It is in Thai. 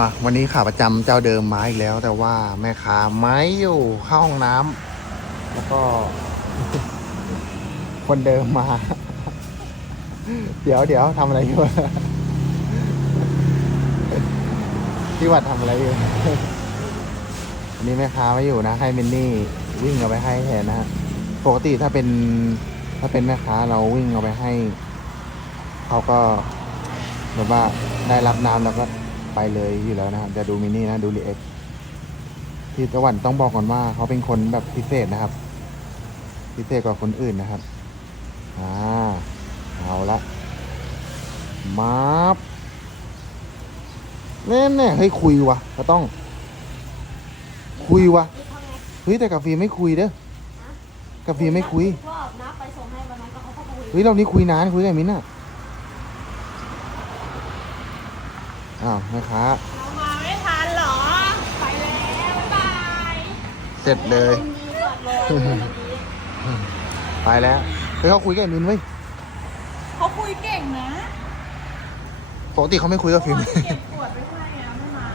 มาวันนี้ขาประจำเจ้าเดิมมาอีกแล้ว แต่ว่าแม่ค้าไม่อยู่เข้าห้องน้ำแล้วก็ คนเดิมมา เดี๋ยวเดี๋ยวทำอะไรอยู่พี่วัดทำอะไรอยู่วันนี้แม่ค้าไม่อยู่นะ ให้มินนี่วิ่งเอาไปให้แทนนะฮะปกติถ้าเป็น ถ้าเป็นแม่ค้าเราวิ่งเอาไปให้เขาก็แบบว่าได้รับน้ำแล้วก็ ไปเลยอยู่แล้วนะครับจะดูมินนี่นะดูรีเอ็กพี่ตะวันต้องบอกก่อนว่าเขาเป็นคนแบบพิเศษนะครับ พิเศษกว่าคนอื่นนะครับอ่าเอาละมาบแน่แน่ๆเฮ้ยคุยวะก็ต้อง คุยวะเฮ้ยแต่กาแฟไม่คุยเด้อกาแฟไม่คุยก็นับไปส่งให้วันนั้นก็เขาก็คุยเฮ้ยเรานี่คุยนานคุยกับมินท์อะ อ้าวแม่ค้าเรามาไม่ทันเหรอ ไปแล้วบ๊ายบายเสร็จเลย ดีก่อนเลยวันนี้ไปแล้วเฮ้ยเขาคุยกับมินท์เว้ยเขาคุยเก่งนะปกติเขาไม่คุยกับฟิล์มเก็บขวดไปให้อะไม่มา